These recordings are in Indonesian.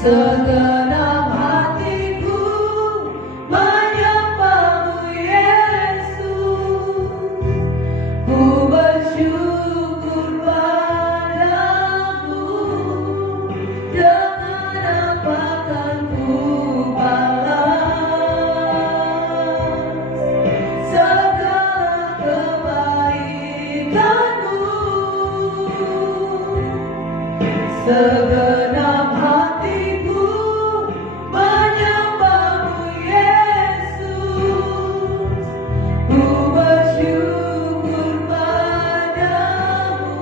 Segenap hatiku menyembahmu Yesus, ku bersyukur padamu. Dengan apa kan ku balas segala kebaikanmu? Segenap hatiku menyembahmu Yesus, ku bersyukur padamu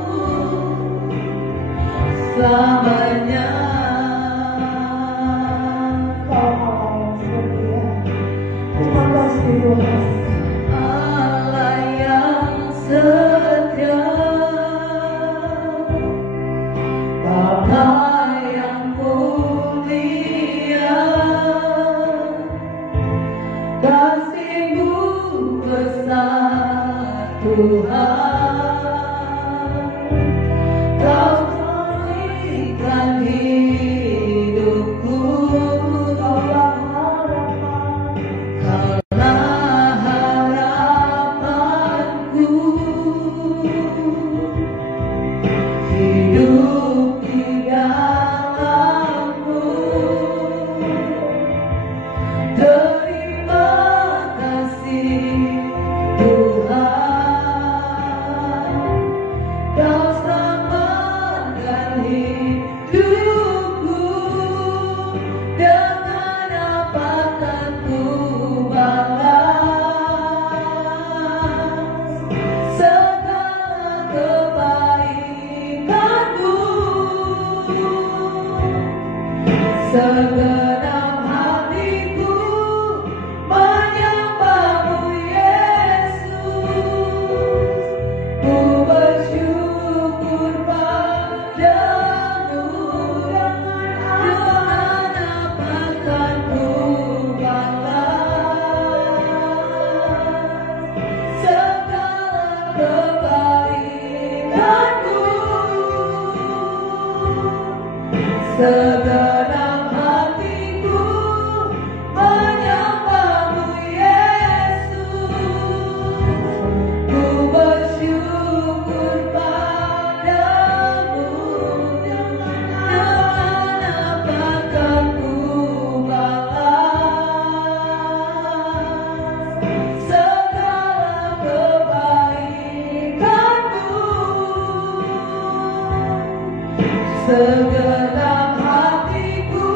selamanya. Terima kasih Allah yang setia, Bapa yang mulia, kasih-Mu besar Tuhan. Kau pulihkan hidupku, Kaulah harapanku. Hidup di dalam-Mu. Terima kasih Tuhan, Kau selamatkan hidupku. Dengan apa kan ku balas segala kebaikanmu? Segenap hatiku menyembahmu Yesus, ku bersyukur padamu. Dengan apa kan ku balas segala kebaikanmu? Segenap hatiku menyembahmu Yesus, ku bersyukur padamu. Dengan apa kan ku balas segala kebaikanmu? Segenap hatiku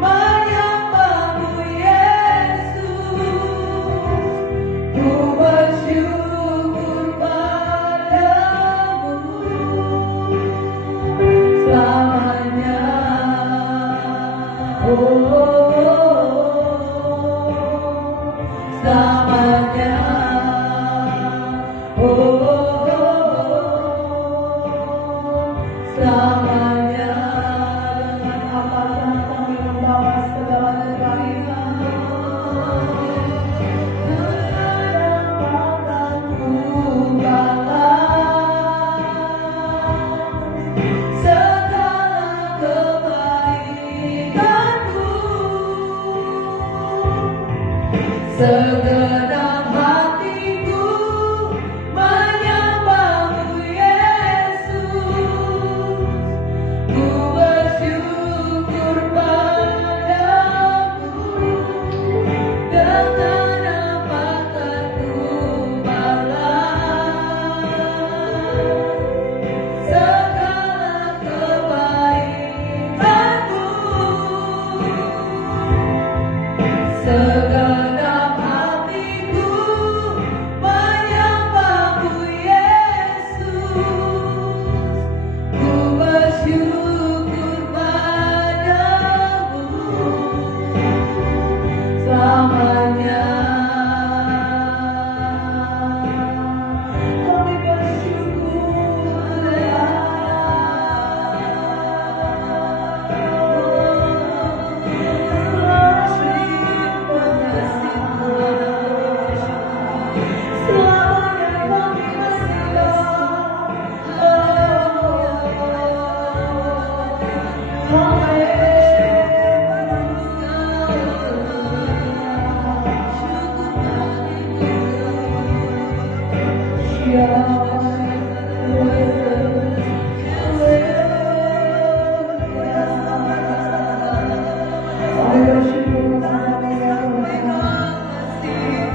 menyembahmu Yesus, ku bersyukur padamu selamanya. Selamanya. Selamanya. Dengan apa kami membawa segala kebaikan-Mu? Dengan apa ku balas segala kebaikan-Mu? Segenap hatiku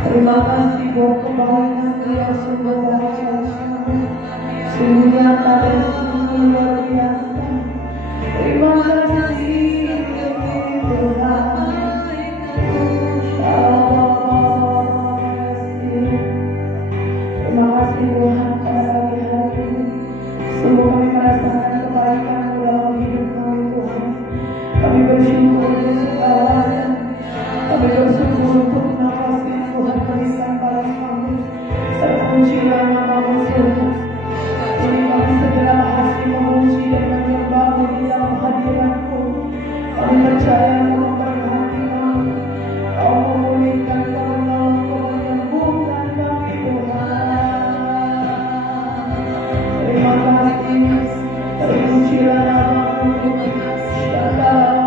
Terima kasih buat kebahagiaan Dia sungguh dahsyat, sungguh nyata dan sungguh luar biasa. Terima kasih Tuhan. Terima kasih Tuhan pada pagi hari ini. Sungguh kami merasakan kebaikan dalam hidup kami Tuhan. Kami bersyukur untuk segala. Kami bersyukur untuk nafas yang Tuhan berikan pada kami. Serta pujilah nama-Mu Tuhan. Kami segera hati memuji dan menyembah-Mu di dalam hadirat-Mu. Kami percaya Kau memberkati kami. Kau memulihkan, Kau menolong, Kau menyembuhkan kami Tuhan. Terima kasih. Terpujilah nama-Mu Tuhan. Shalom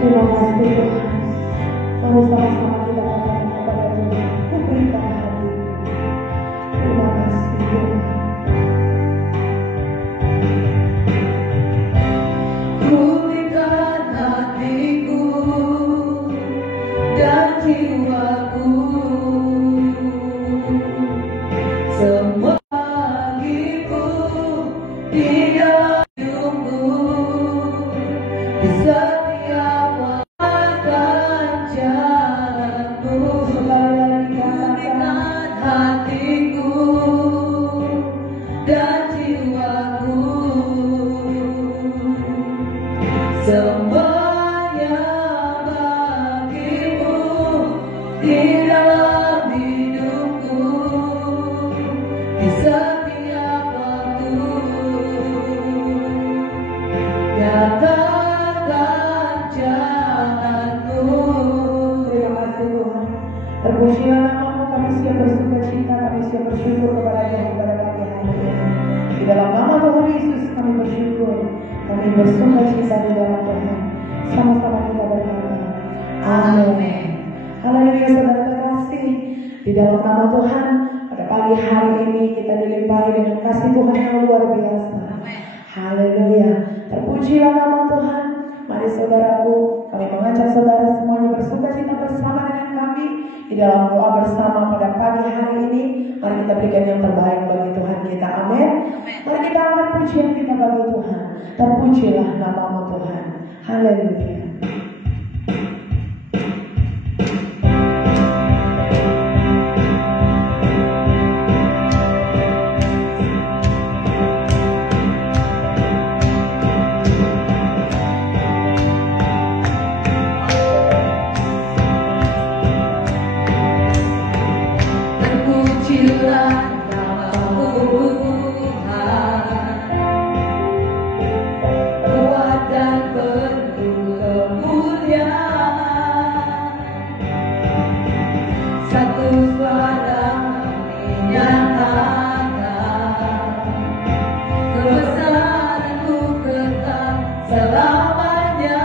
Terima kasih Tuhan. Mari sama-sama kita katakan kepada Tuhan, Ku berikan hati. Terima kasih Tuhan. Ku berikan hatiku dan jiwaku, semua bagiku di dalam hidupku, di setiap akan jalanku. Berikan hatiku dan jiwaku, semuanya bagimu di dalam hidupku, di setiap waktu. Nyatakan jalanku. Terima kasih Tuhan. Terpujilah nama-Mu, kami siap bersuka cita, kami siap bersyukur kepada-Nya pada pagi hari ini. Di dalam nama Tuhan Yesus kami bersyukur, kami bersuka cita di dalam Tuhan. Sama-sama kita berkata, Amin. Haleluya saudara terkasih. Di dalam nama Tuhan, pada pagi hari ini kita dilimpahi dengan kasih Tuhan yang luar biasa. Haleluya. Terpujilah nama Tuhan. Mari saudaraku, kami mengajak saudara semuanya bersuka cita bersama dengan kami di dalam doa bersama pada pagi hari ini. Mari kita berikan yang terbaik bagi Tuhan kita. Amin. Mari kita angkat pujian kita bagi Tuhan. Terpujilah nama-Mu Tuhan. Haleluya. Terpujilah nama-Mu Tuhan, kuat dan penuh kemuliaan. Satu suara menyatakan kebesaran-Mu kekal selamanya.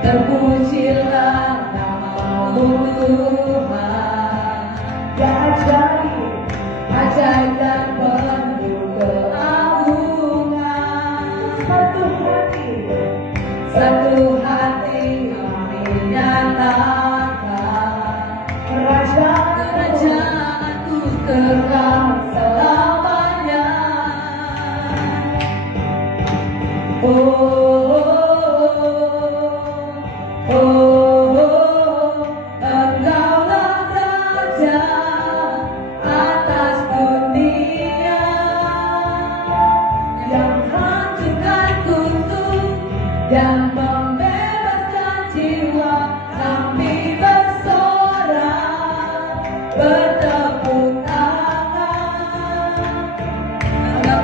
Terpujilah nama-Mu Tuhan, ajaib dan penuh keagungan. Satu hati kami nyatakan kerajaan-Ku kekal selamanya. Engkaulah Raja atas dunia, yang hancurkan kutub dan membebaskan jiwa. Kami bersorak, bertepuk tangan. Engkau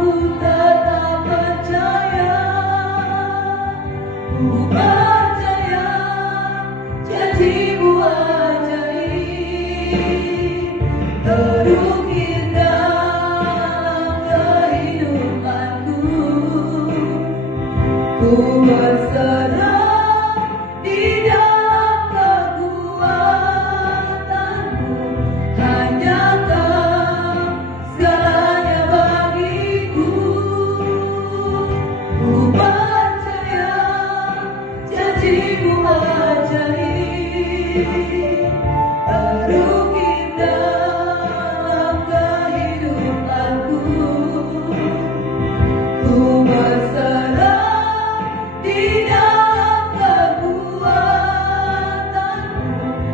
Aku tetap percaya, ku percaya janjimu ajaib terukir dalam kehidupanku. Ku berserah di dalam kekuatanmu, hanya Kau segalanya bagiku. Ku percaya janjimu ajaib terukir dalam kehidupanku. Ku berserah di dalam kekuatanmu. Ku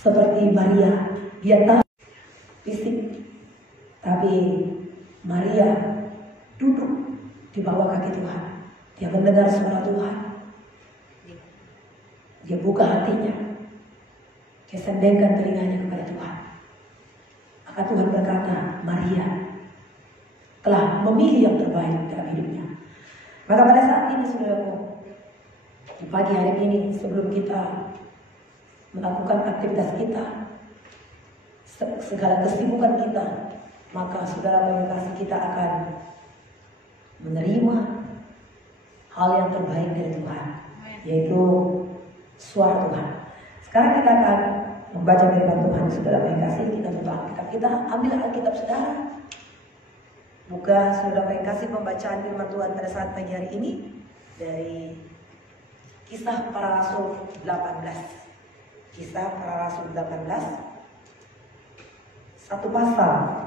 Seperti Maria, dia tahu fisik, tapi Maria duduk di bawah kaki Tuhan. Dia mendengar suara Tuhan. Dia buka hatinya. Dia sendengkan telinganya kepada Tuhan. Maka Tuhan berkata, Maria telah memilih yang terbaik dalam hidupnya. Maka pada saat ini, saudaraku, di pagi hari ini sebelum kita melakukan aktivitas kita, segala kesibukan kita, maka saudara berkasih kita akan menerima hal yang terbaik dari Tuhan, yaitu suara Tuhan. Sekarang kita akan membaca firman Tuhan. Saudara berkasih, kita buka Alkitab kita, ambil Alkitab saudara, buka saudara berkasih pembacaan firman Tuhan pada saat pagi hari ini dari Kisah Para Rasul 18. Kisah Para Rasul 18, satu pasal.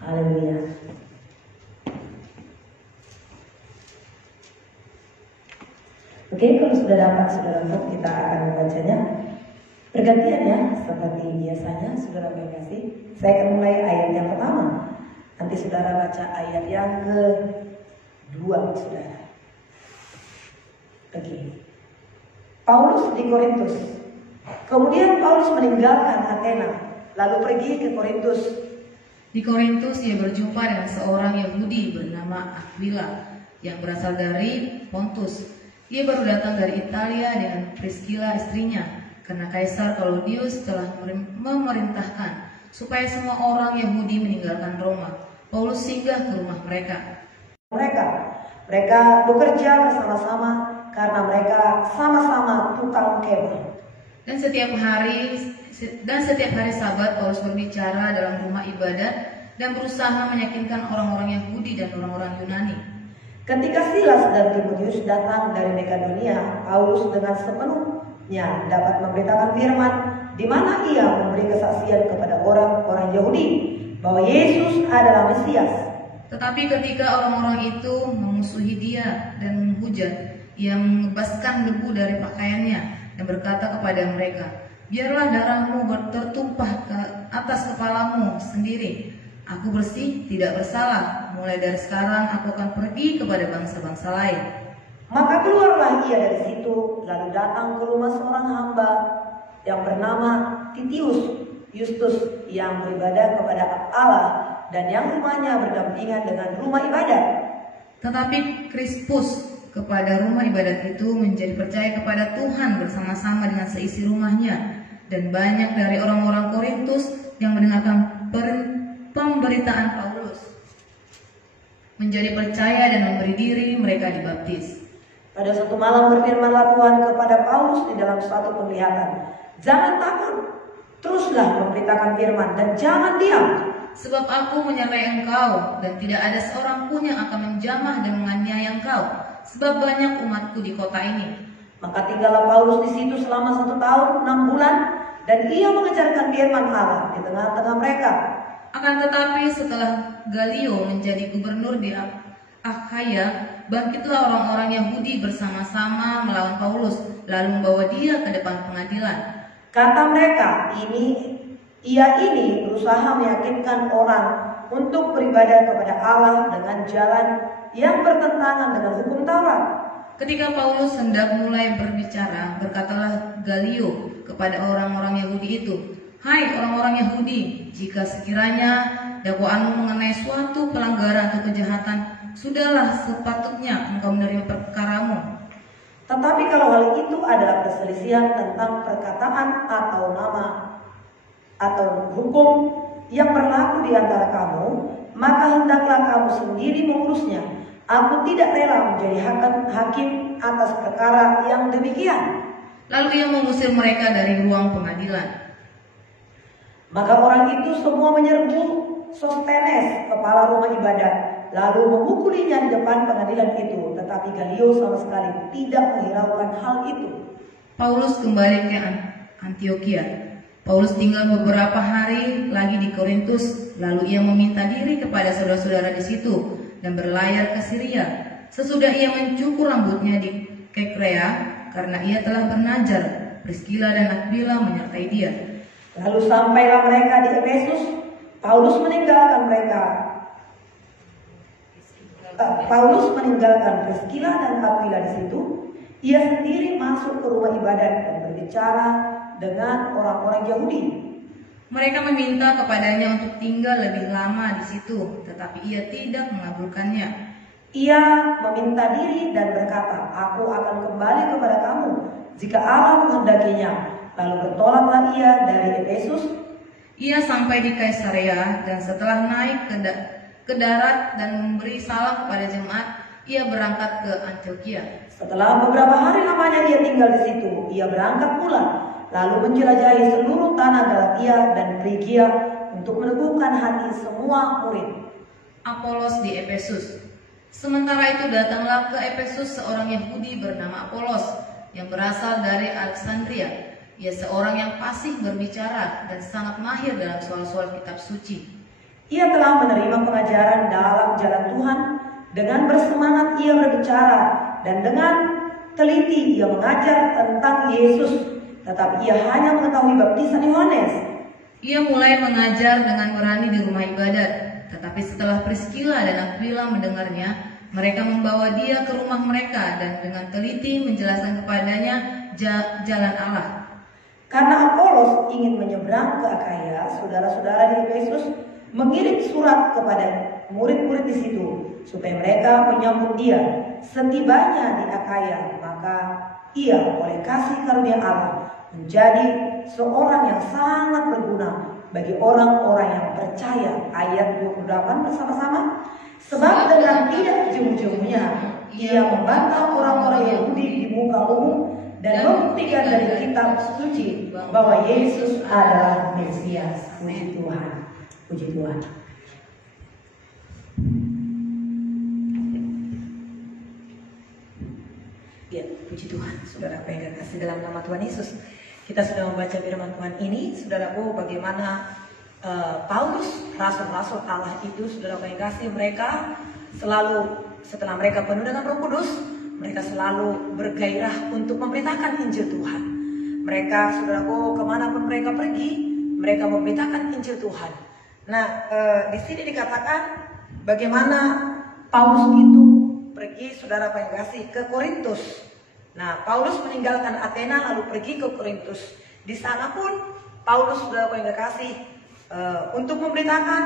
Haleluya. Oke, kalau sudah dapat saudara lengkap, kita akan membacanya bergantian ya, seperti biasanya saudara kasih. Saya akan mulai ayat yang pertama. Nanti saudara baca ayat yang kedua, saudara. Oke. Paulus di Korintus. Kemudian Paulus meninggalkan Athena, lalu pergi ke Korintus. Di Korintus ia berjumpa dengan seorang Yahudi bernama Aquila yang berasal dari Pontus. Ia baru datang dari Italia dengan Priscilla istrinya, karena Kaisar Claudius telah memerintahkan supaya semua orang Yahudi meninggalkan Roma. Paulus singgah ke rumah mereka. Mereka bekerja bersama-sama karena mereka sama-sama tukang kebun. Dan setiap hari Sabat Paulus berbicara dalam rumah ibadat dan berusaha meyakinkan orang-orang Yahudi dan orang-orang Yunani. Ketika Silas dan Timotius datang dari Makedonia, Paulus dengan sepenuhnya dapat memberitakan firman, di mana ia memberi kesaksian kepada orang-orang Yahudi bahwa Yesus adalah Mesias. Tetapi ketika orang-orang itu memusuhi dia dan menghujat, ia mengebaskan debu dari pakaiannya dan berkata kepada mereka, biarlah darahmu tertumpah ke atas kepalamu sendiri. Aku bersih, tidak bersalah. Mulai dari sekarang aku akan pergi kepada bangsa-bangsa lain. Maka keluarlah ia dari situ, lalu datang ke rumah seorang hamba yang bernama Titius Justus yang beribadah kepada Allah dan yang rumahnya berdampingan dengan rumah ibadat. Tetapi Krispus kepada rumah ibadat itu menjadi percaya kepada Tuhan bersama-sama dengan seisi rumahnya, dan banyak dari orang-orang Korintus yang mendengarkan pemberitaan Paulus menjadi percaya dan memberi diri mereka dibaptis. Pada satu malam berfirmanlah Tuhan kepada Paulus di dalam suatu penglihatan, jangan takut, teruslah memberitakan firman dan jangan diam. Sebab aku menyertai engkau dan tidak ada seorang pun yang akan menjamah dan menganiaya engkau, sebab banyak umatku di kota ini. Maka tinggallah Paulus di situ selama 1 tahun 6 bulan dan ia mengajarkan firman Allah di tengah-tengah mereka. Akan tetapi setelah Galio menjadi gubernur di Akhaya, bangkitlah orang-orang Yahudi bersama-sama melawan Paulus, lalu membawa dia ke depan pengadilan. Kata mereka, ia ini berusaha meyakinkan orang untuk beribadah kepada Allah dengan jalan yang bertentangan dengan hukum Taurat. Ketika Paulus hendak mulai berbicara, berkatalah Galio kepada orang-orang Yahudi itu, hai orang-orang Yahudi, jika sekiranya dakwaanmu mengenai suatu pelanggaran atau kejahatan, sudahlah sepatutnya engkau menerima perkaramu. Tetapi kalau hal itu adalah perselisihan tentang perkataan atau nama atau hukum yang berlaku di antara kamu, maka hendaklah kamu sendiri mengurusnya. Aku tidak rela menjadi hakim atas perkara yang demikian. Lalu ia mengusir mereka dari ruang pengadilan. Maka orang itu semua menyerbu Sostenes, kepala rumah ibadat, lalu memukulinya di depan pengadilan itu. Tetapi Galio sama sekali tidak menghiraukan hal itu. Paulus kembali ke Antioquia. Paulus tinggal beberapa hari lagi di Korintus, lalu ia meminta diri kepada saudara-saudara di situ dan berlayar ke Syria. Sesudah ia mencukur rambutnya di Kekrea karena ia telah bernajar, Priscilla dan Aquila menyertai dia. Lalu sampailah mereka di Efesus. Paulus meninggalkan Priscilla dan Aquila di situ. Ia sendiri masuk ke rumah ibadat dan berbicara dengan orang-orang Yahudi. Mereka meminta kepadanya untuk tinggal lebih lama di situ, tetapi ia tidak mengabulkannya. Ia meminta diri dan berkata, aku akan kembali kepada kamu jika Allah menghendakinya. Lalu bertolaklah ia dari Efesus. Ia sampai di Kaisarea dan setelah naik ke darat dan memberi salam kepada jemaat, ia berangkat ke Antioquia. Setelah beberapa hari lamanya ia tinggal di situ, ia berangkat pula, lalu menjelajahi seluruh tanah Galatia dan Frigia untuk meneguhkan hati semua murid. Apolos di Efesus. Sementara itu datanglah ke Efesus seorang Yahudi bernama Apolos yang berasal dari Alexandria. Ia seorang yang fasih berbicara dan sangat mahir dalam soal-soal kitab suci. Ia telah menerima pengajaran dalam jalan Tuhan. Dengan bersemangat ia berbicara dan dengan teliti ia mengajar tentang Yesus, tetapi ia hanya mengetahui baptisan Yohanes. Ia mulai mengajar dengan berani di rumah ibadat, tetapi setelah Priskila dan Aquila mendengarnya, mereka membawa dia ke rumah mereka dan dengan teliti menjelaskan kepadanya jalan Allah. Karena Apolos ingin menyeberang ke Akaya, saudara-saudara di Efesus mengirim surat kepada murid-murid di situ supaya mereka menyambut dia. Setibanya di Akaya, maka ia oleh kasih karunia Allah menjadi seorang yang sangat berguna bagi orang-orang yang percaya. Ayat 28 bersama-sama. Sebab dengan tidak jemu-jemunya ia membantah orang-orang Yahudi di muka umum dan membuktikan dari kitab suci bahwa Yesus adalah Mesias. Puji Tuhan. Puji Tuhan. Ya, puji Tuhan. Saudara apa yang kasih dalam nama Tuhan Yesus, kita sudah membaca firman Tuhan ini. Saudaraku, bagaimana Paulus, rasul-rasul Allah itu, saudara apa yang kasih, mereka selalu setelah mereka penuh dengan Roh Kudus, mereka selalu bergairah untuk memberitakan Injil Tuhan. Mereka, saudaraku, kemanapun mereka pergi, mereka memberitakan Injil Tuhan. Nah, di sini dikatakan bagaimana Paulus itu pergi, saudara apa yang kasih, ke Korintus. Nah, Paulus meninggalkan Athena lalu pergi ke Korintus. Di sana pun Paulus, saudara apa yang kasih, untuk memberitakan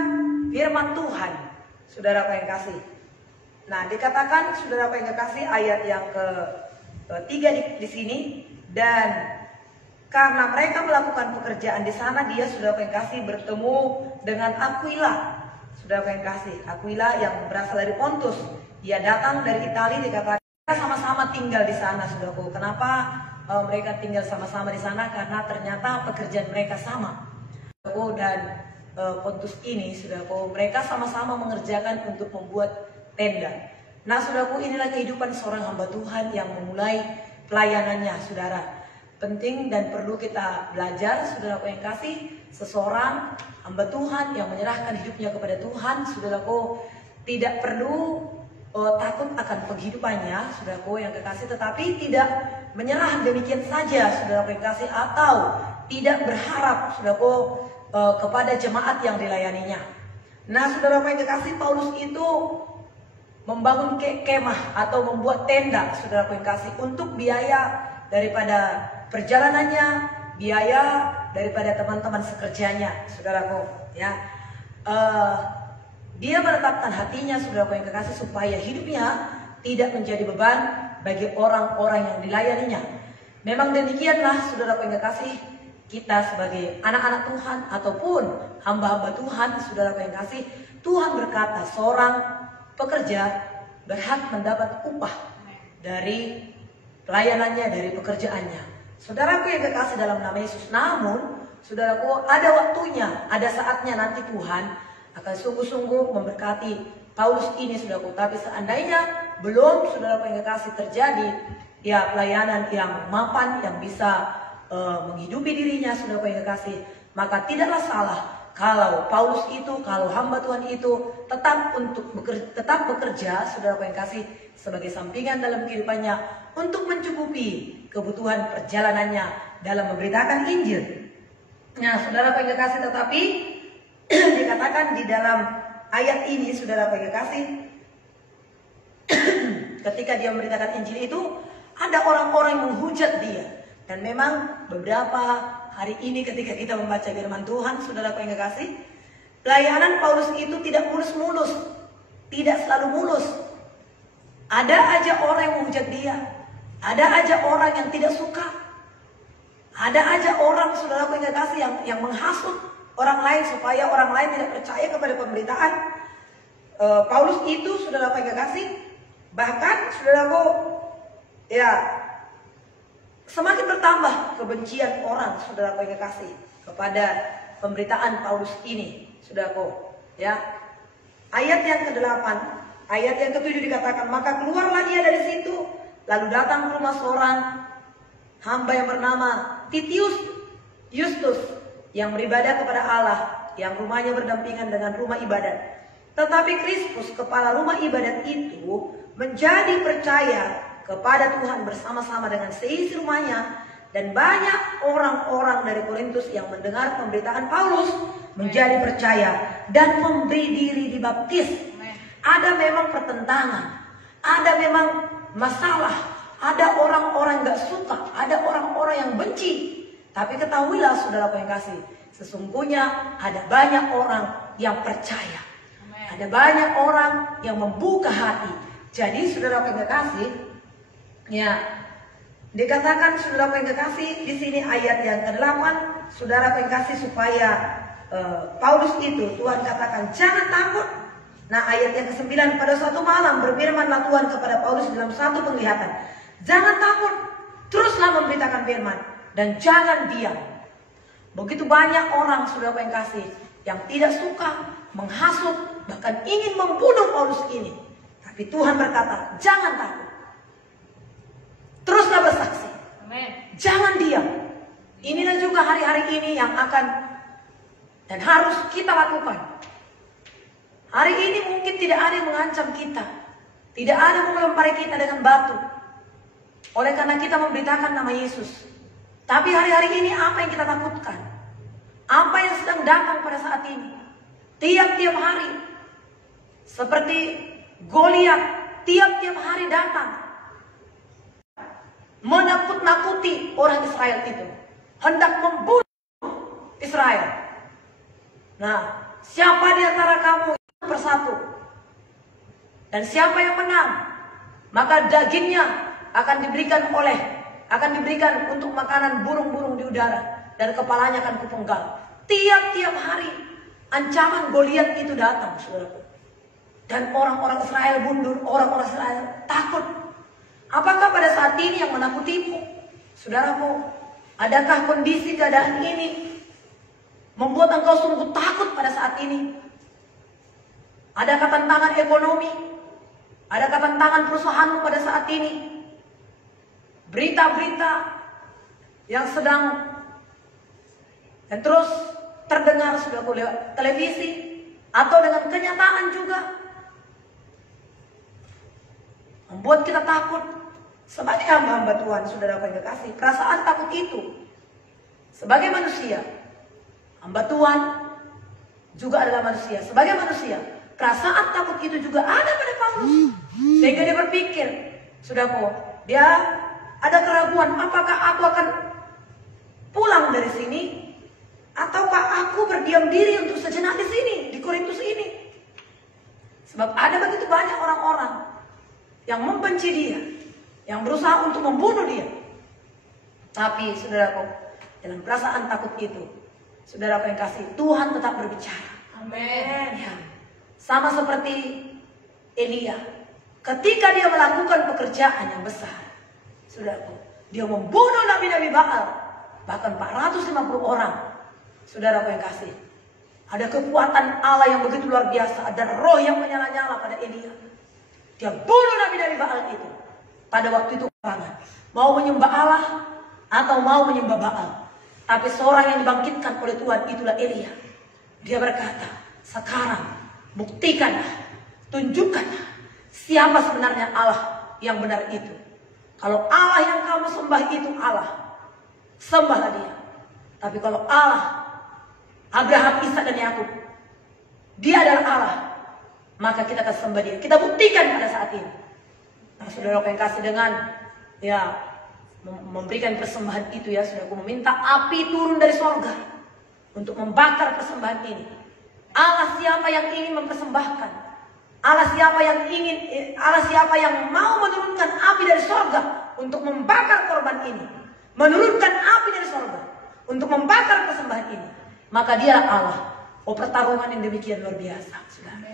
firman Tuhan, saudara apa yang kasih. Nah, dikatakan saudara apa yang kasih ayat yang ketiga di sini, dan karena mereka melakukan pekerjaan di sana, dia saudara apa yang kasih bertemu dengan Aquila. Saudara apa yang kasih, Aquila yang berasal dari Pontus, dia datang dari Italia. Dikatakan mereka sama-sama tinggal di sana, saudaraku. Kenapa mereka tinggal sama-sama di sana? Karena ternyata pekerjaan mereka sama. Dan Pontus ini, saudaraku, mereka sama-sama mengerjakan untuk membuat tenda. Nah, saudaraku, inilah kehidupan seorang hamba Tuhan yang memulai pelayanannya, saudara. Penting dan perlu kita belajar, saudaraku yang kasih, seseorang hamba Tuhan yang menyerahkan hidupnya kepada Tuhan, saudaraku, tidak perlu takut akan penghidupannya, saudaraku yang kekasih, tetapi tidak menyerah demikian saja, saudaraku yang kasih, atau tidak berharap, saudaraku, kepada jemaat yang dilayaninya. Nah, saudaraku yang kekasih, Paulus itu membangun kemah atau membuat tenda, saudaraku yang kasih, untuk biaya daripada perjalanannya, biaya daripada teman-teman sekerjanya, saudaraku, ya. Dia menetapkan hatinya, saudaraku yang kekasih, supaya hidupnya tidak menjadi beban bagi orang-orang yang dilayaninya. Memang demikianlah, saudaraku yang kekasih, kita sebagai anak-anak Tuhan ataupun hamba-hamba Tuhan, saudaraku yang kasih, Tuhan berkata seorang pekerja berhak mendapat upah dari pelayanannya, dari pekerjaannya. Saudaraku yang kekasih dalam nama Yesus, namun saudaraku, ada waktunya, ada saatnya nanti Tuhan akan sungguh-sungguh memberkati Paulus ini, saudaraku. Tapi seandainya belum, saudaraku yang kekasih, terjadi ya pelayanan yang mapan, yang bisa menghidupi dirinya, saudaraku yang kekasih, maka tidaklah salah kalau Paulus itu, kalau hamba Tuhan itu tetap bekerja, saudaraku yang kasih, sebagai sampingan dalam kehidupannya untuk mencukupi kebutuhan perjalanannya dalam memberitakan Injil. Nah, saudaraku yang kekasih, tetapi dikatakan di dalam ayat ini, saudaraku yang kekasih, ketika dia memberitakan Injil itu, ada orang-orang yang menghujat dia. Dan memang beberapa hari ini ketika kita membaca firman Tuhan, saudaraku yang kekasih, pelayanan Paulus itu tidak mulus-mulus, tidak selalu mulus. Ada aja orang yang menghujat dia, ada aja orang yang tidak suka, ada aja orang, saudaraku yang kekasih, yang menghasut orang lain supaya orang lain tidak percaya kepada pemberitaan Paulus itu, saudaraku yang kekasih. Bahkan, saudaraku, ya, semakin bertambah kebencian orang, saudaraku yang kekasih, kepada pemberitaan Paulus ini, saudaraku, ya. Ayat yang ke-8, ayat yang ke-7 dikatakan, maka keluarlah ia dari situ, lalu datang ke rumah seorang hamba yang bernama Titius Justus, yang beribadah kepada Allah, yang rumahnya berdampingan dengan rumah ibadat. Tetapi Krispus, kepala rumah ibadat itu, menjadi percaya kepada Tuhan bersama-sama dengan seisi rumahnya. Dan banyak orang-orang dari Korintus yang mendengar pemberitaan Paulus menjadi percaya dan memberi diri dibaptis. Ada memang pertentangan, ada memang masalah, ada orang-orang yang gak suka, ada orang-orang yang benci. Tapi ketahuilah saudara yang kasih, sesungguhnya ada banyak orang yang percaya. Ada banyak orang yang membuka hati. Jadi saudara yang kasih, ya, dikatakan saudara yang kekasih di sini ayat yang ke-8, saudara yang kekasih supaya Paulus itu Tuhan katakan jangan takut. Nah ayat yang ke-9, pada suatu malam berfirmanlah Tuhan kepada Paulus dalam satu penglihatan, jangan takut, teruslah memberitakan firman dan jangan diam. Begitu banyak orang saudara yang kasih yang tidak suka, menghasut, bahkan ingin membunuh Paulus ini. Tapi Tuhan berkata jangan takut, teruslah bersaksi. Amen. Jangan diam. Inilah juga hari-hari ini yang akan dan harus kita lakukan. Hari ini mungkin tidak ada yang mengancam kita, tidak ada yang melempari kita dengan batu, oleh karena kita memberitakan nama Yesus. Tapi hari-hari ini apa yang kita takutkan? Apa yang sedang datang pada saat ini? Tiap-tiap hari, seperti Goliat, tiap-tiap hari datang menakut-nakuti orang Israel itu, hendak membunuh Israel. Nah, siapa di antara kamu yang bersatu dan siapa yang menang, maka dagingnya akan diberikan untuk makanan burung-burung di udara dan kepalanya akan kupenggal. Tiap-tiap hari ancaman Goliat itu datang, saudaraku. Dan orang-orang Israel mundur, orang-orang Israel takut. Apakah pada saat ini yang menakutimu, saudaraku? Adakah kondisi keadaan ini membuat engkau sungguh takut pada saat ini? Adakah tantangan ekonomi? Adakah tantangan perusahaanmu pada saat ini? Berita-berita yang sedang dan terus terdengar saudaraku lewat televisi atau dengan kenyataan juga membuat kita takut. Sebagai hamba-hamba Tuhan, saudara yang kekasih, perasaan takut itu sebagai manusia, hamba Tuhan juga adalah manusia. Sebagai manusia, perasaan takut itu juga ada pada Paulus. Sehingga dia berpikir, saudaraku, dia ada keraguan, apakah aku akan pulang dari sini ataukah aku berdiam diri untuk sejenak di sini, di Korintus ini. Sebab ada begitu banyak orang-orang yang membenci dia, yang berusaha untuk membunuh dia. Tapi saudaraku, dalam perasaan takut itu, saudara yang kasih, Tuhan tetap berbicara. Amin. Ya. Sama seperti Elia, ketika dia melakukan pekerjaan yang besar, saudaraku, dia membunuh nabi-nabi Baal, bahkan 450 orang. Saudara yang kasih, ada kekuatan Allah yang begitu luar biasa, ada roh yang menyala-nyala pada Elia. Dia bunuh nabi-nabi Baal itu. Pada waktu itu mau menyembah Allah atau mau menyembah Baal. Tapi seorang yang dibangkitkan oleh Tuhan itulah Elia. Dia berkata, sekarang buktikanlah, tunjukkanlah siapa sebenarnya Allah yang benar itu. Kalau Allah yang kamu sembah itu Allah, sembahlah dia. Tapi kalau Allah Abraham, Ishak dan Yakub, dia adalah Allah, maka kita akan sembah dia. Kita buktikan pada saat ini. Nah, saudara yang kasih, dengan ya memberikan persembahan itu ya, saudara, meminta api turun dari surga untuk membakar persembahan ini. Allah siapa yang ingin mempersembahkan? Allah siapa yang mau menurunkan api dari surga untuk membakar korban ini, menurunkan api dari surga untuk membakar persembahan ini, maka dialah Allah. Oh, pertarungan yang demikian luar biasa, saudara.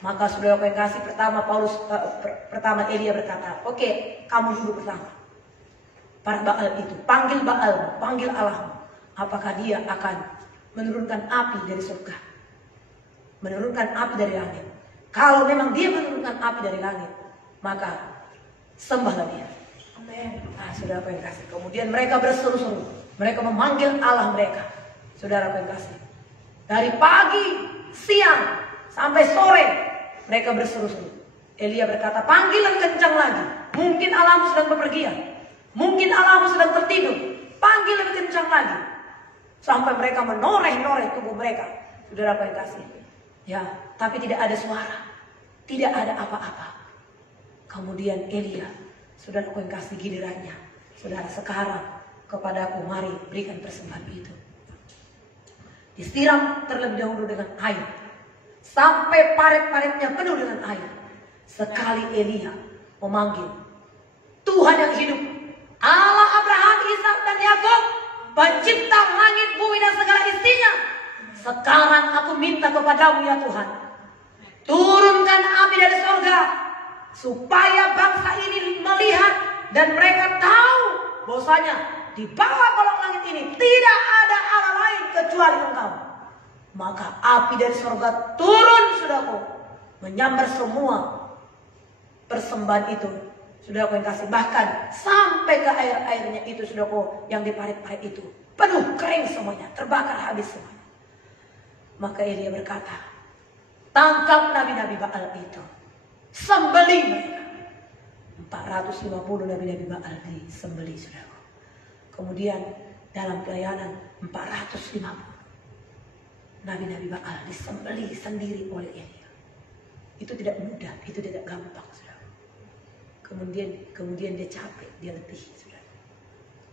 Maka saudara yang kasih, pertama Elia berkata, oke, kamu duduk bersama para Baal itu, panggil Baal, panggil Allahmu. Apakah dia akan menurunkan api dari surga, menurunkan api dari langit? Kalau memang dia menurunkan api dari langit, maka sembahlah dia. Amin. Nah, saudara yang kasih, kemudian mereka berseru-seru, mereka memanggil Allah mereka. Saudara yang kasih, dari pagi, siang, sampai sore mereka berseru-seru. Elia berkata, panggil lebih kencang lagi. Mungkin alammu sedang bepergian. Mungkin alammu sedang tertidur. Panggil lebih kencang lagi. Sampai mereka menoreh-noreh tubuh mereka. Saudara yang kasih. Ya, tapi tidak ada suara. Tidak ada apa-apa. Kemudian Elia, saudara yang kasih gilirannya. Saudara, sekarang kepadaku mari berikan persembahan itu. Disiram terlebih dahulu dengan air. Sampai parit-paritnya penuh dengan air. Sekali Elia memanggil Tuhan yang hidup, Allah Abraham, Ishak dan Yakub, pencipta langit, bumi dan segala isinya. Sekarang aku minta kepadamu ya Tuhan, turunkan api dari surga, supaya bangsa ini melihat dan mereka tahu bahwasanya di bawah kolong langit ini tidak ada Allah lain kecuali Engkau. Maka api dari surga turun, saudaraku, menyambar semua persembahan itu. Saudaraku yang kasih, bahkan sampai ke air-airnya itu, saudaraku, yang di parit-parit itu penuh, kering semuanya, terbakar habis semuanya. Maka Elia berkata, tangkap nabi-nabi Baal itu, sembelih mereka. 450 nabi-nabi Baal disembelih, saudaraku. Kemudian dalam pelayanan 450 nabi-nabi Baal disembelih sendiri oleh Elia. Itu tidak mudah, itu tidak gampang, saudara. Kemudian dia capek, dia letih, saudara.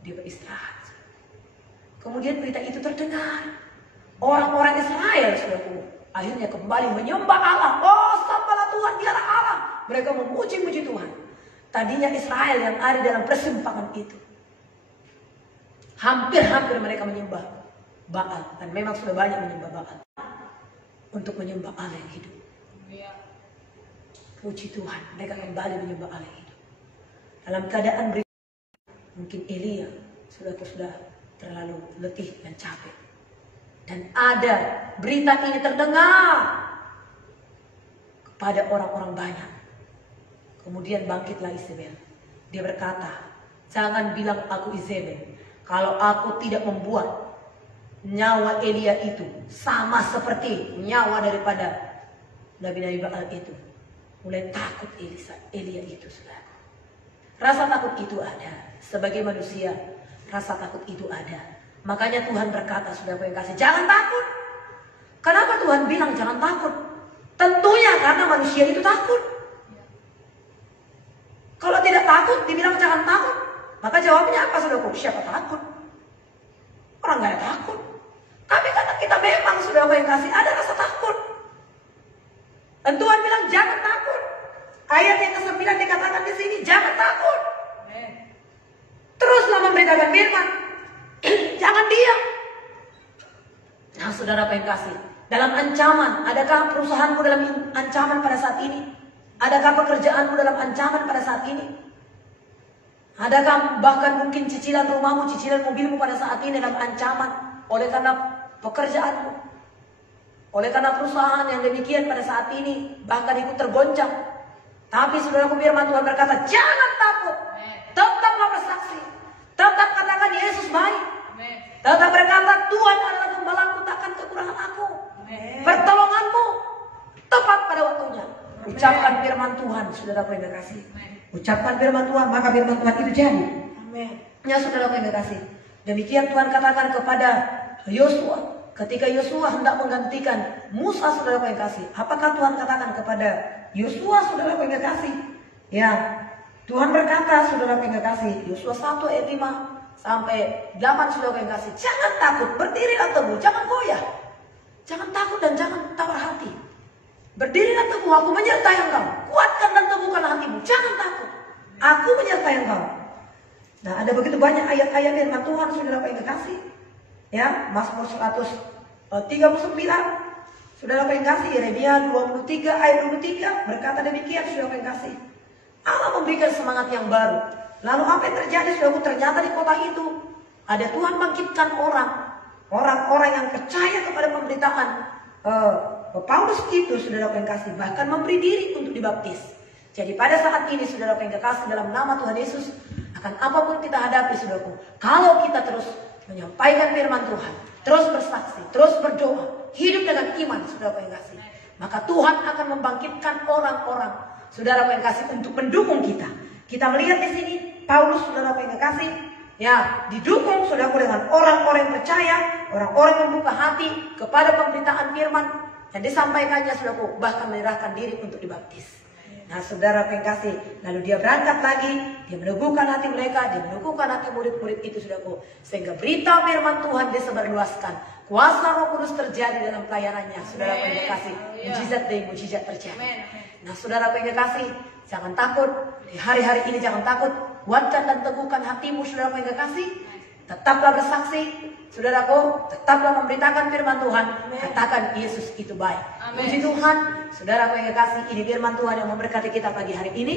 Dia beristirahat, saudara. Kemudian berita itu terdengar. Orang-orang Israel, saudaraku, akhirnya kembali menyembah Allah. Oh, sembahlah Tuhan, dialah Allah. Mereka memuji-muji Tuhan. Tadinya Israel yang ada dalam persimpangan itu, hampir-hampir mereka menyembah Baal. Dan memang sudah banyak menyembah Baal untuk menyembah Allah yang hidup. Puji Tuhan, mereka kembali menyembah Allah yang hidup. Dalam keadaan mungkin Elia sudah terlalu letih dan capek. Dan ada berita ini terdengar kepada orang-orang banyak. Kemudian bangkitlah Izebel. Dia berkata, jangan bilang aku Izebel kalau aku tidak membuat nyawa Elia itu sama seperti nyawa daripada nabi-nabi Baal itu. Mulai takut Elia itu, saudara. Rasa takut itu ada. Sebagai manusia, rasa takut itu ada. Makanya Tuhan berkata, saudara yang kasih, jangan takut. Kenapa Tuhan bilang jangan takut? Tentunya karena manusia itu takut. Kalau tidak takut, dibilang jangan takut, maka jawabnya apa, saudaraku? Siapa takut? Orang gak ada takut. Tapi karena kita memang, saudara yang kasih, ada rasa takut. Dan Tuhan bilang jangan takut. Ayat yang ke-9 dikatakan di sini, jangan takut. Teruslah memberitakan firman. Jangan diam. Nah, saudara yang kasih, dalam ancaman, adakah perusahaanmu dalam ancaman pada saat ini? Adakah pekerjaanmu dalam ancaman pada saat ini? Adakah bahkan mungkin cicilan rumahmu, cicilan mobilmu pada saat ini dalam ancaman oleh karena pekerjaanmu, oleh karena perusahaan yang demikian pada saat ini bahkan ikut tergoncang? Tapi saudaraku, firman Tuhan berkata, jangan takut. Tetaplah bersaksi. Tetap katakan Yesus baik. Tetap berkata, Tuhan adalah gembalaku, takkan kekurangan aku. Pertolonganmu tepat pada waktunya. Ucapkan firman Tuhan, saudaraku yang kekasih. Ucapkan firman Tuhan, maka firman Tuhan itu jadi. Amin. Ya, saudaraku yang kekasih. Demikian Tuhan katakan kepada Yosua. Ketika Yosua hendak menggantikan Musa, saudaraku yang kekasih. Apakah Tuhan katakan kepada Yosua, saudaraku yang kekasih? Ya, Tuhan berkata, saudaraku yang kekasih, Yosua 1 ayat 5 sampai 8, saudaraku yang kekasih, jangan takut, berdirilah teguh, jangan goyah. Jangan takut dan jangan tawar hati. Berdirilah teguh, aku menyertai engkau. Kuatkan dan teguhkanlah hatimu, jangan takut. Aku menyertai engkau. Nah, ada begitu banyak ayat-ayat firman Tuhan, saudaraku yang kekasih. Ya, Mazmur 139, saudaraku yang kekasih, Yeremia 23 ayat 23 berkata demikian, saudaraku yang kekasih. Allah memberikan semangat yang baru. Lalu apa yang terjadi, saudaraku? Ternyata di kota itu ada Tuhan bangkitkan orang-orang yang percaya kepada pemberitaan Paulus itu, saudaraku yang kasih, bahkan memberi diri untuk dibaptis. Jadi pada saat ini, saudaraku yang kekasih, dalam nama Tuhan Yesus, akan apapun kita hadapi, saudaraku, kalau kita terus menyampaikan firman Tuhan, terus bersaksi, terus berdoa, hidup dengan iman, saudaraku yang kasih, maka Tuhan akan membangkitkan orang-orang, saudaraku yang kasih, untuk mendukung kita. Kita melihat di sini Paulus, saudara yang kekasih, ya didukung saudaraku dengan orang-orang yang percaya, orang-orang yang membuka hati kepada pemberitaan firman yang disampaikannya, saudaraku, bahkan menyerahkan diri untuk dibaptis. Nah, saudara pengkasih, lalu dia berangkat lagi, dia meneguhkan hati mereka, dia meneguhkan hati murid-murid itu, saudaraku, sehingga berita firman Tuhan disebarluaskan. Kuasa Roh Kudus terjadi dalam pelayanannya, saudara pengkasih. Mujizat demi mujizat terjadi. Nah, saudara pengkasih, jangan takut di hari-hari ini, jangan takut. Kuatkan dan teguhkan hatimu, saudara pengkasih. Tetaplah bersaksi, saudaraku, tetaplah memberitakan firman Tuhan. Katakan Yesus itu baik. Puji Tuhan, saudara yang kekasih, ini firman Tuhan yang memberkati kita pagi hari ini.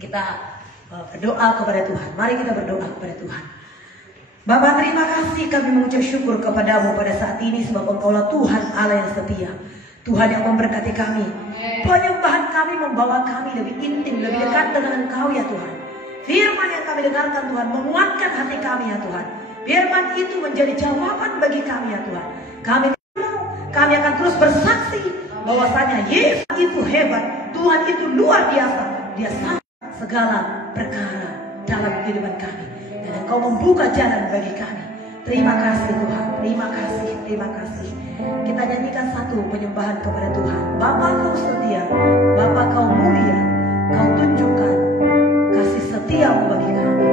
Kita berdoa kepada Tuhan. Mari kita berdoa kepada Tuhan. Bapa, terima kasih, kami mengucap syukur kepadamu pada saat ini, sebab Engkaulah Tuhan Allah yang setia, Tuhan yang memberkati kami. Penyembahan kami membawa kami lebih intim, lebih dekat dengan Engkau ya Tuhan. Firman yang kami dengarkan Tuhan menguatkan hati kami ya Tuhan. Firman itu menjadi jawaban bagi kami ya Tuhan. Kami akan terus bersaksi bahwasanya Yesus itu hebat, Tuhan itu luar biasa. Dia sama segala perkara dalam kehidupan kami, dan Engkau membuka jalan bagi kami. Terima kasih Tuhan, terima kasih, terima kasih. Kita nyanyikan satu penyembahan kepada Tuhan. Bapa Kau setia, Bapa Kau mulia, Kau tunjukkan kasih setiamu bagi kami.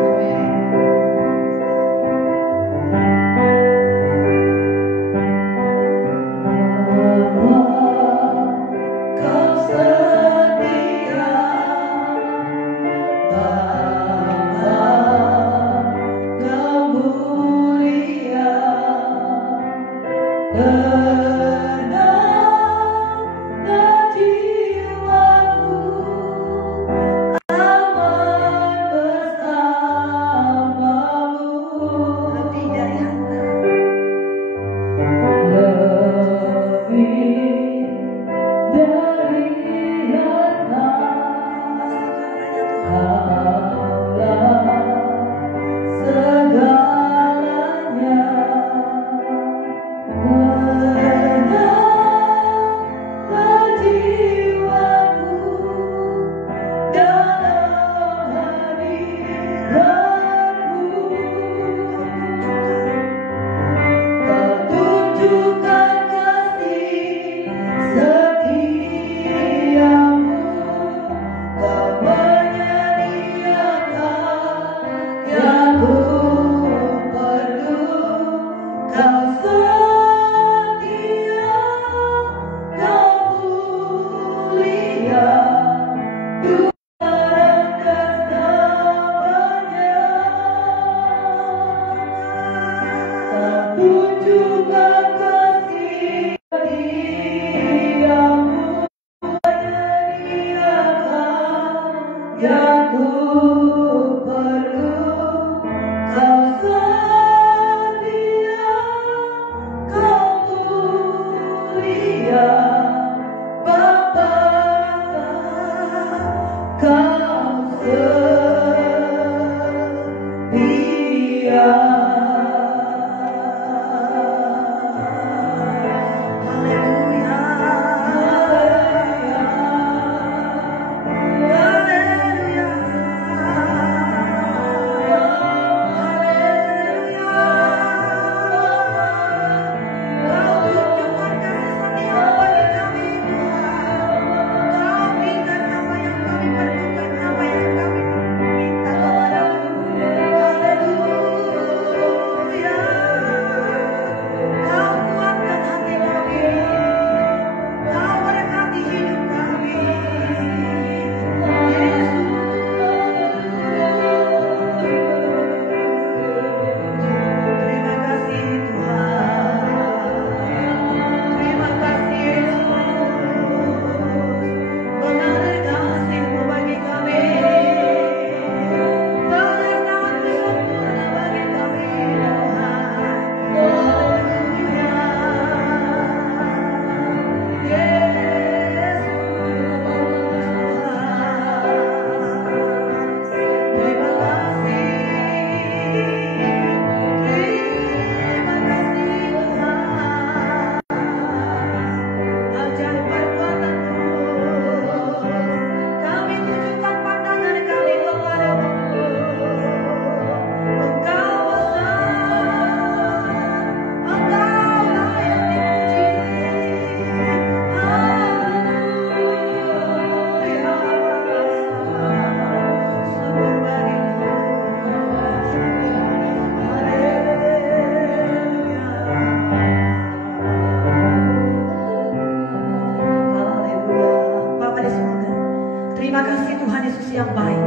Terima kasih Tuhan Yesus yang baik.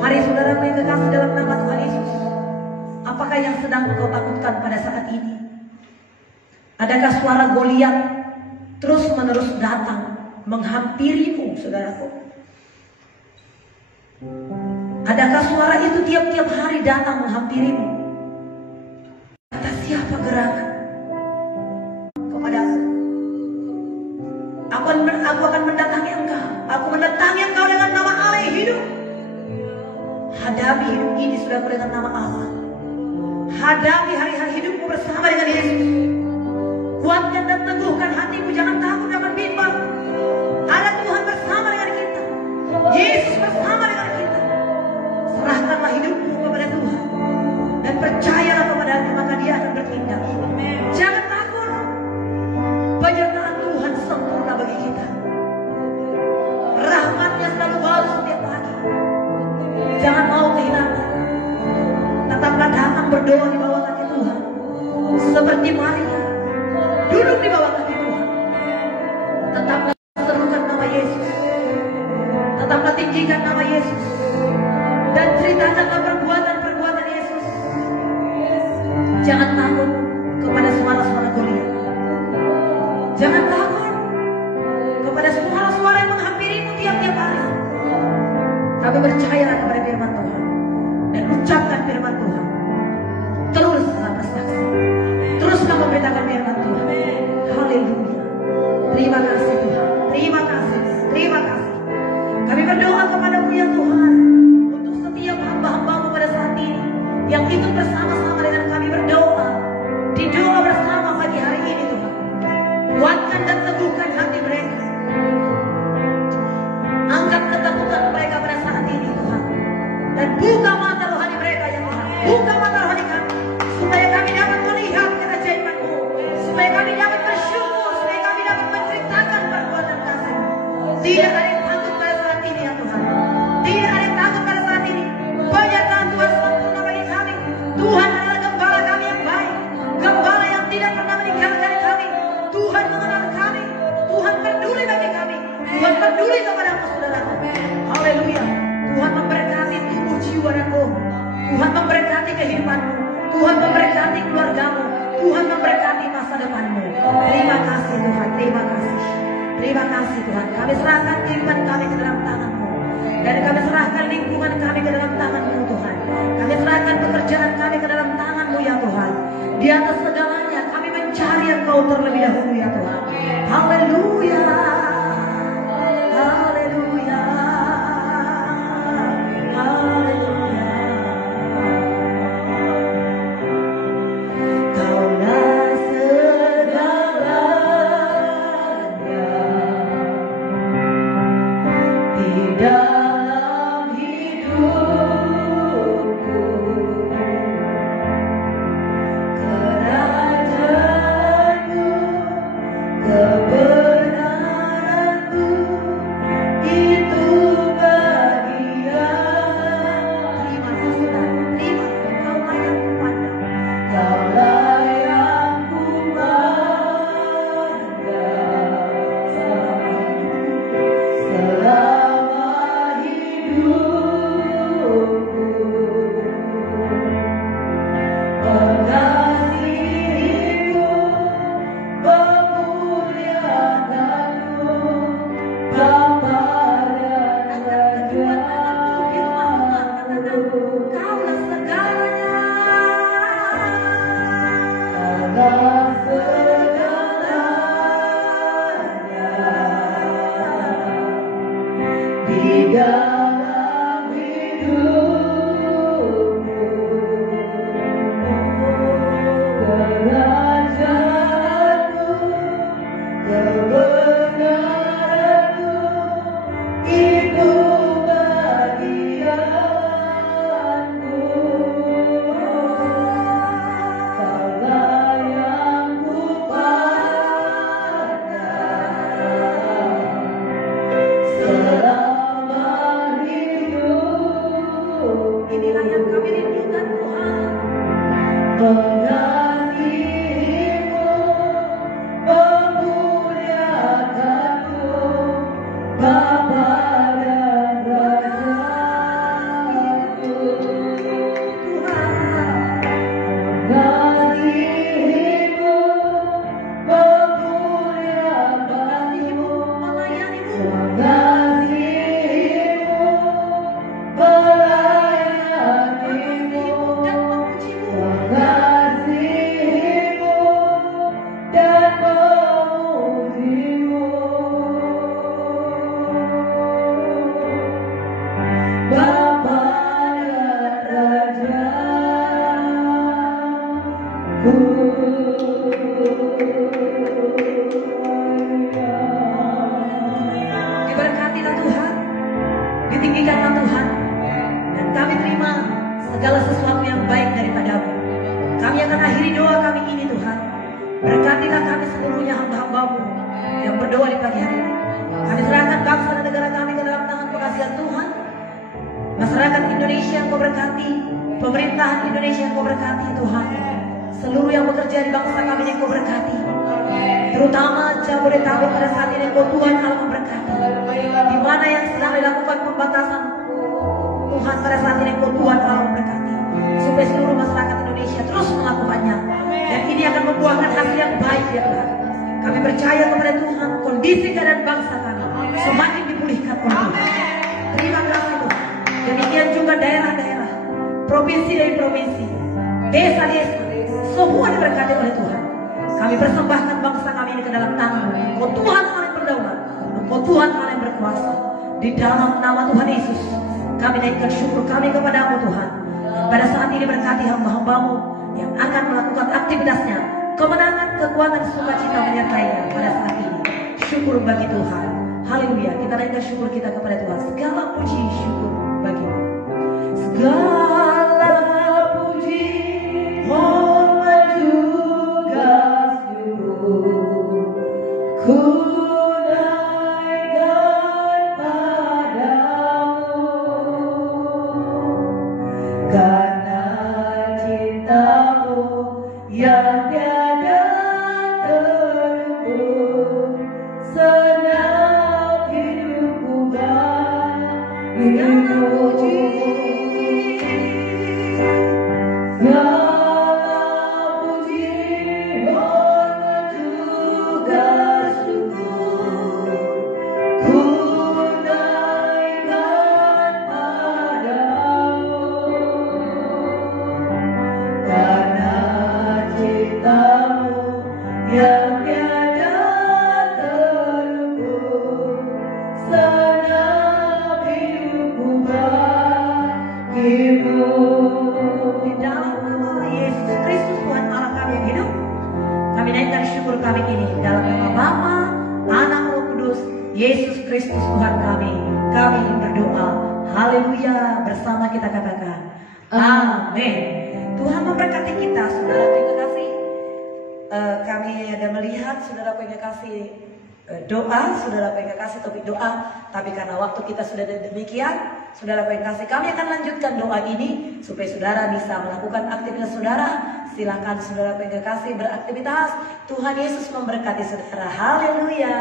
Mari saudara yang kekasih dalam nama Tuhan Yesus, apakah yang sedang engkau takutkan pada saat ini? Adakah suara Goliat terus menerus datang menghampirimu, saudaraku? Adakah suara itu tiap-tiap hari datang menghampirimu? Kata siapa gerangan kepadaku? Aku akan mendatangi engkau. Aku mendatangi engkau dengan nama Allah yang hidup. Hadapi hidup ini saudaraku dengan nama Allah. Hadapi hari-hari hidupmu bersama dengan Yesus. Kuatkan dan teguhkan hatimu, jangan takut, jangan bimbang. Ada Tuhan bersama dengan kita. Yesus bersama dengan kita. Serahkanlah hidupmu kepada Tuhan dan percayalah kepadanya, maka Dia akan bertindak. Jangan takut. Penyertaan Tuhan sempurna bagi kita. Rahmatnya selalu baru setiap pagi. Jangan mau kehilangan. Tetaplah datang berdoa di bawah kaki Tuhan, seperti Maria duduk di bawah kaki Tuhan. Tetaplah serukan nama Yesus. Tetaplah tinggikan nama Yesus. Dan ceritakanlah perbuatan-perbuatan Yesus. Jangan takut kepada suara-suara Goliat. Jangan takut kepada suara-suara yang menghampirimu tiap-tiap hari. Tapi percayalah kepada firman Tuhan dan ucapkan firman Tuhan. Teruslah bersaksi. Teruslah memberitakan firman Tuhan. Haleluya. Terima kasih Tuhan. Terima kasih. Terima kasih. Kami berdoa kepada-Mu ya Tuhan, untuk setiap hamba-hamba-Mu pada saat ini yang ikut bersama-sama dengan kami berdoa di doa bersama pagi hari ini Tuhan. Kuatkan dan teguhkan hati mereka. Angkat ketakutan mereka pada saat ini Tuhan. Dan buka mata rohani mereka ya Tuhan. Buka mata rohani kami, supaya kami dapat melihat keajaiban-Mu, supaya kami dapat bersyukur, supaya kami dapat menceritakan perbuatan kasih. Tidak ada yang takut pada saat ini ya Tuhan. Tidak ada yang takut pada saat ini. Penyertaan Tuhan sempurna bagi kami. Tuhan adalah gembala kami yang baik, gembala yang tidak pernah meninggalkan kami. Tuhan mengenal kami. Tuhan peduli bagi kami. Tuhan peduli kepada-Mu saudaraku. Haleluya. Tuhan memberkati tubuh jiwa dan roh. Tuhan memberkati kehidupanmu. Tuhan memberkati keluargamu. Tuhan memberkati masa depanmu. Terima kasih Tuhan. Terima kasih. Terima kasih Tuhan. Kami serahkan kehidupan kami ke dalam tangan-Mu. Dan kami serahkan lingkungan kami ke dalam tangan-Mu Tuhan. Kami serahkan pekerjaan kami ke dalam tangan-Mu ya Tuhan. Di atas segalanya kami mencari Engkau terlebih dahulu ya Tuhan. Haleluya. Haleluya. Haleluya. Kaulah segalanya di dalam hidupku. Kerajaan-Mu, kebenaran-Mu, itu bagian. Terima kasih Tuhan. Terima Kaulah yang kupandang selama hidupku. Mengasihimu, memuliakanmu, Bapa dan Raja-Mu. Kaulah segalanya. Kaulah segalanya di dalam hidupku. Kerajaan-Mu, kebenaran-Mu, itu bagian-Mu. Kaulah yang kupandang selama tinggikanlah Tuhan, dan kami terima segala sesuatu yang baik daripadamu. Kami akan akhiri doa kami ini Tuhan. Berkatilah kami seluruhnya hamba-hambamu yang berdoa di pagi hari ini. Kami serahkan bangsa dan negara kami ke dalam tangan pengasihan Tuhan. Masyarakat Indonesia yang kau berkati, pemerintahan Indonesia yang kau berkati Tuhan. Seluruh yang bekerja di bangsa kami yang kau berkati, terutama Jabodetabek pada saat ini kau Tuhan Allah memberkati. Di mana yang sedang dilakukan pembatasan Tuhan pada saat ini kau Tuhan Allah memberkati, supaya seluruh masyarakat Indonesia terus melakukannya, dan ini akan membuahkan hasil yang baik ya Tuhan. Kami percaya kepada Tuhan, kondisi keadaan bangsa kami semakin dipulihkan oleh Tuhan. Terima kasih Tuhan. Demikian juga daerah-daerah, provinsi demi provinsi, desa-desa, semua diberkati oleh Tuhan. Kami persembahkan bangsa kami ini ke dalam tangan Engkau Tuhan Allah yang berdaulat, Engkau Tuhan Allah yang berkuasa. Di dalam nama Tuhan Yesus kami naikkan syukur kami kepadamu Tuhan. Pada saat ini berkati hamba-hambamu yang akan melakukan aktivitasnya, kemenangan, kekuatan, sukacita menyertainya pada saat ini. Syukur bagi Tuhan. Haleluya. Kita naikkan syukur kita kepada Tuhan. Segala puji syukur bagimu. Segala puji, hormat juga syukur ku naikkan padamu, karena cintamu yang tiada terukur, senang hidupku bagimu. Yesus Kristus Tuhan kami berdoa. Haleluya. Bersama kita katakan amin. Tuhan memberkati kita, saudara yang kasih. Kami ada melihat saudara yang kasih doa, saudara yang kasih topik doa. Tapi karena waktu kita sudah demikian, saudara yang kasih, kami akan lanjutkan doa ini supaya saudara bisa melakukan aktivitas saudara. Silakan saudara yang kasih beraktivitas. Tuhan Yesus memberkati saudara. Haleluya.